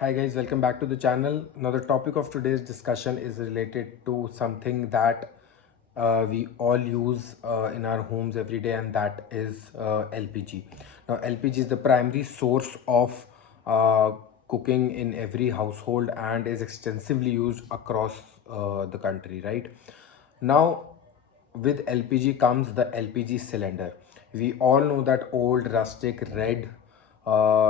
Hi guys, welcome back to the channel. Now the topic of today's discussion is related to something that we all use in our homes every day, and that is LPG. Now LPG is the primary source of uh, cooking in every household and is extensively used across the country, right? Now with LPG comes the LPG cylinder. We all know that old rustic red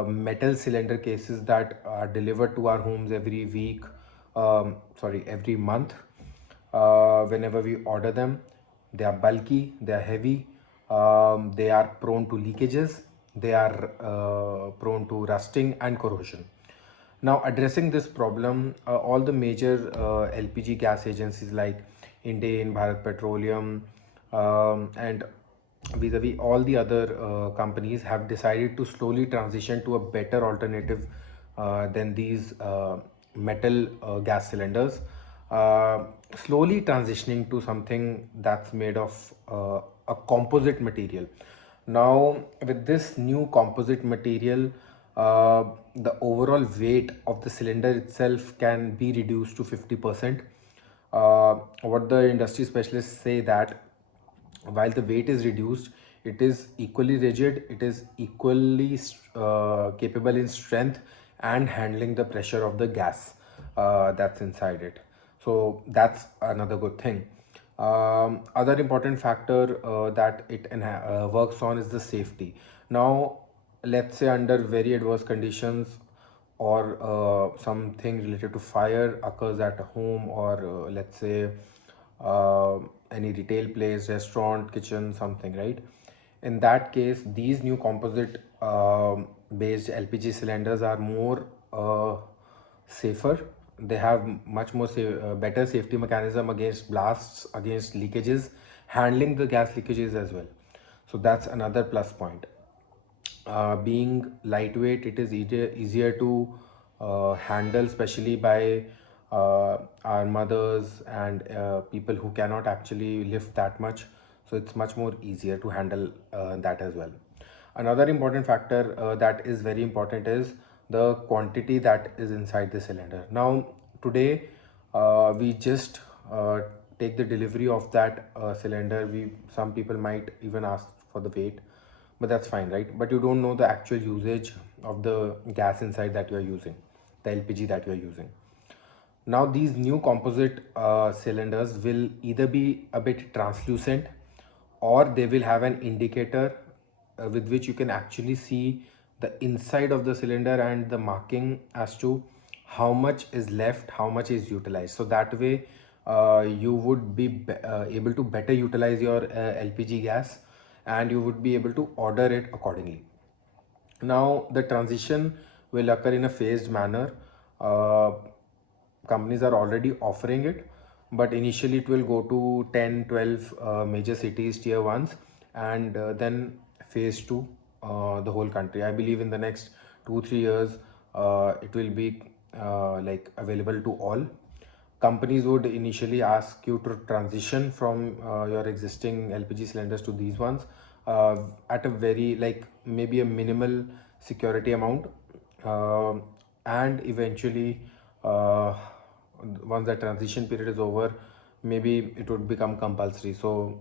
metal cylinder cases that are delivered to our homes every week, every month. Whenever we order them, they are bulky, they are heavy, they are prone to leakages, they are prone to rusting and corrosion. Now, addressing this problem, all the major LPG gas agencies like Indian, Bharat Petroleum, and vis-a-vis all the other companies have decided to slowly transition to a better alternative than these metal gas cylinders, slowly transitioning to something that's made of a composite material. Now, with this new composite material, the overall weight of the cylinder itself can be reduced to 50%. What the industry specialists say that while the weight is reduced, it is equally rigid, it is equally capable in strength and handling the pressure of the gas that's inside it. So that's another good thing. Other important factor that it works on is the safety. Now, let's say under very adverse conditions, or something related to fire occurs at a home, or let's say uh, any retail place, restaurant, kitchen, something, right? In that case, these new composite based LPG cylinders are more safer. They have much more better safety mechanism against blasts, against leakages, handling the gas leakages as well. So that's another plus point. Being lightweight, it is easier to handle, especially by our mothers and people who cannot actually lift that much. So it's much more easier to handle that as well. Another important factor that is very important is the quantity that is inside the cylinder. Now today we just take the delivery of that cylinder. We Some people might even ask for the weight, but that's fine, right? But you don't know the actual usage of the gas inside that you are using, the LPG that you are using. Now these new composite cylinders will either be a bit translucent, or they will have an indicator with which you can actually see the inside of the cylinder and the marking as to how much is left, how much is utilized. So that way you would be able to better utilize your LPG gas, and you would be able to order it accordingly. Now, the transition will occur in a phased manner. Uh, Companies are already offering it, but initially it will go to 10, 12 major cities, tier ones, and then phase two, the whole country. I believe in the next 2, 3 years, it will be like available to all. Companies would initially ask you to transition from your existing LPG cylinders to these ones at a very, like, maybe a minimal security amount, uh, and eventually once the transition period is over, maybe it would become compulsory. So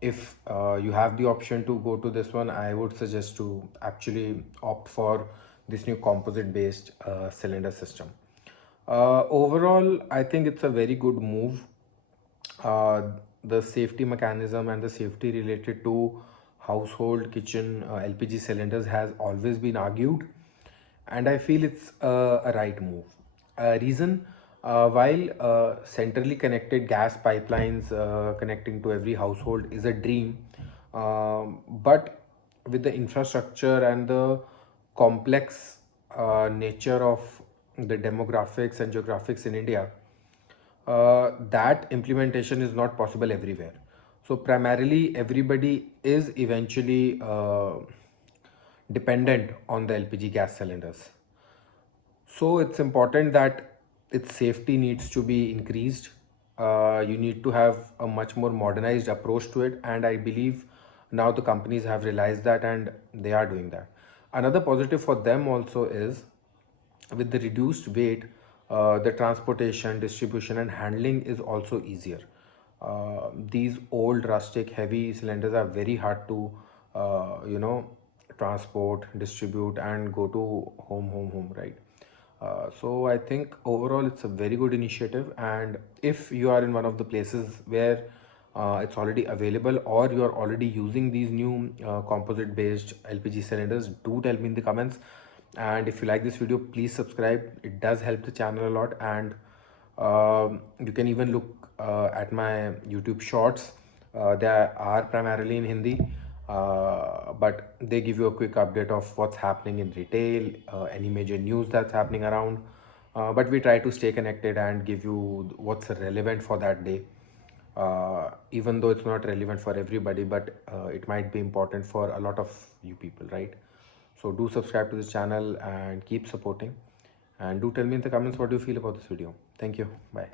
if you have the option to go to this one, I would suggest to actually opt for this new composite based cylinder system. Overall, I think it's a very good move. uh, the safety mechanism and the safety related to household kitchen LPG cylinders has always been argued, and I feel it's a right move. Reason, while centrally connected gas pipelines connecting to every household is a dream, but with the infrastructure and the complex nature of the demographics and geographics in India, that implementation is not possible everywhere. So primarily, everybody is eventually dependent on the LPG gas cylinders. So it's important that its safety needs to be increased. You need to have a much more modernized approach to it, and I believe now the companies have realized that and they are doing that. Another positive for them also is With the reduced weight, the transportation, distribution, and handling is also easier. These old, rustic, heavy cylinders are very hard to, transport, distribute, and go to home, right? So I think overall it's a very good initiative, and if you are in one of the places where it's already available, or you are already using these new composite based LPG cylinders, do tell me in the comments. And if you like this video, please subscribe. It does help the channel a lot. And you can even look at my YouTube shorts. They are primarily in Hindi, but they give you a quick update of what's happening in retail, any major news that's happening around. But we try to stay connected and give you what's relevant for that day, even though it's not relevant for everybody, but it might be important for a lot of you people, right? So do subscribe to this channel and keep supporting, and do tell me in the comments what you feel about this video. Thank you. Bye.